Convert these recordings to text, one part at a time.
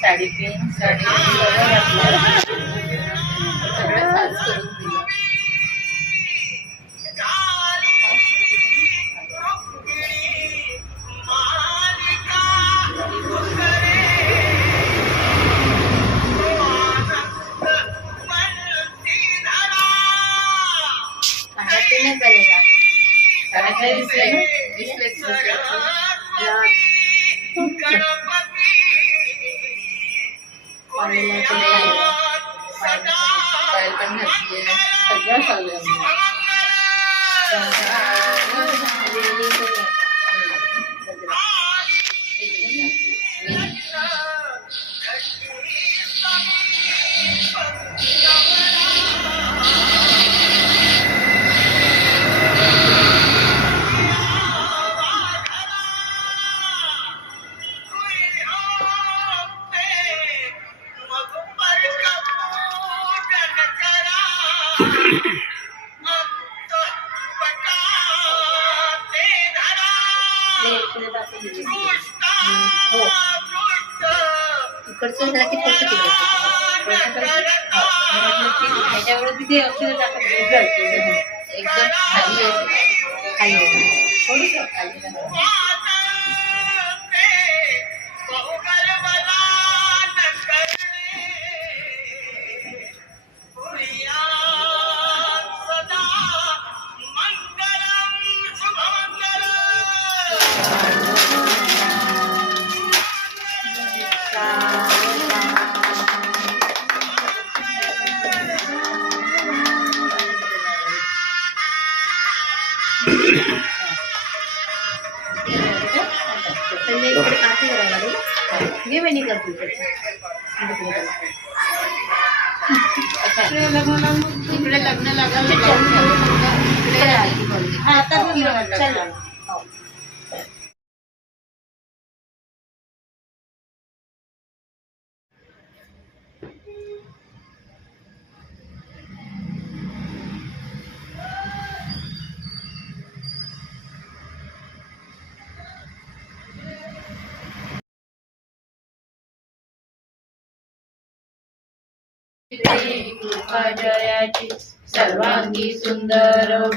Sari pin sari सगळं साज करून दिलं. dia tegas हो इकडचं झालं की फक्त त्याच्यामुळे तिथे औषधं टाकत एकदम खाली खाली थोडंसं खाली. लग्न लागलं. जयाची सर्वांगी सुंदर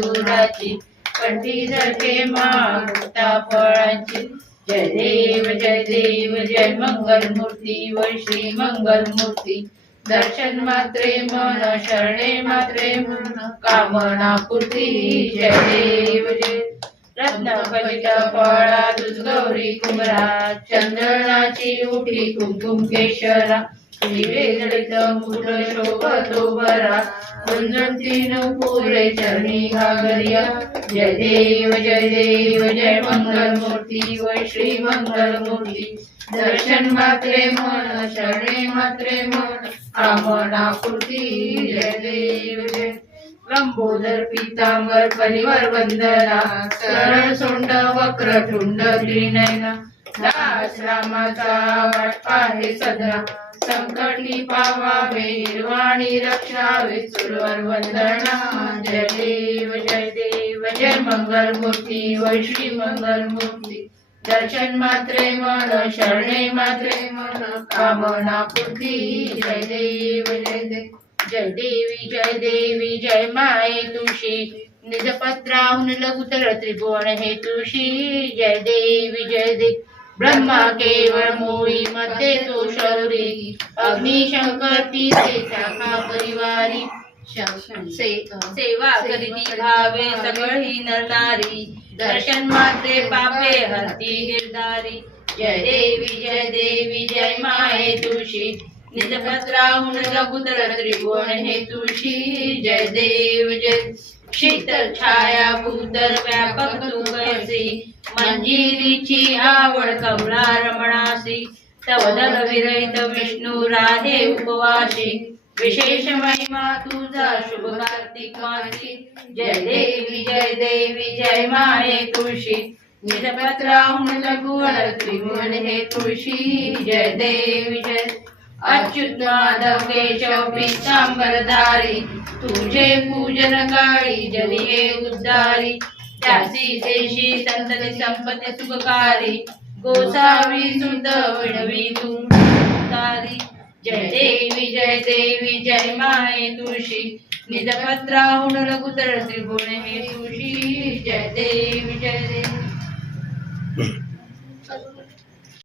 दुराची कंठी झळके मागता फळांची. जय देव जय देव जय मंगल मूर्ती व श्री मंगल मूर्ती. दर्शन मात्रे मन शरणे मात्रे मन कामना पूर्ती. जय देव जय. रत्न खचित फळा तुझ गौरी कुमरा चंद्रनाची उठी कुमकुम केशरा. चरणी घागरिया. जय देव जय देव जय मंगल मूर्ती व श्री मंगल मूर्ती दर्शन मात्रे मन शरणे मात्रे मन. कामना पूर्ती जय देव जय. लंबोदर पितांबर परिवार वंदना. सरळ सोंड वक्र टुंड त्रिनयना. दास रामाचा वाटपा हे सदरा संकटी पावावे निर्वाणी रक्षावे सुरवर वंदना जय देव जय देव जय मंगल मूर्ती व मंगल मूर्ती दर्शन मात्रे मन शरणे मात्रे मन कामना पूर्ती जय देव जय देव जय देवी जय देवी जय माये तुळशी. निजपत्राहून लघुतर त्रिभुवन हे तुळशी जय देवी जय देवी ब्रह्मा केवळ मोळी मध्ये तो शौरी अग्नी शंकर. तिचे शाखा परिवारी से- सेवा करीती भावे सगळी नरनारी. दर्शन मात्रे पापे हरती गिरधारी जय देवी जय देवी जय माये तुळशी. निजपत्राहून लघुतर त्रिभुवन हे तुळशी. जय देव जय शीतल छाया भूतर व्यापक तू कैसी मंजिरीची आवड कमला रमणासी तवदल विरहित विष्णू राधे उपवासी. विशेष महिमा तुझा शुभ कार्तिक मासी. जय देवी जय देवी जय माये तुळशी. निजपत्राहून लघुवन त्रिभुवन हे तुळशी. जय देवी जय अच्युत माधव केशव पीतांबरधारी तुझे पूजन काळी जलिये उद्धारी त्यासी देशी संतती संपत्ती सुखकारी गोसावी सुत विणवी तू जय देवी जय देवी जय माये तुळशी निजपत्राहून लघुतर त्रिभुवन हे तुळशी जय देवी जय देवी.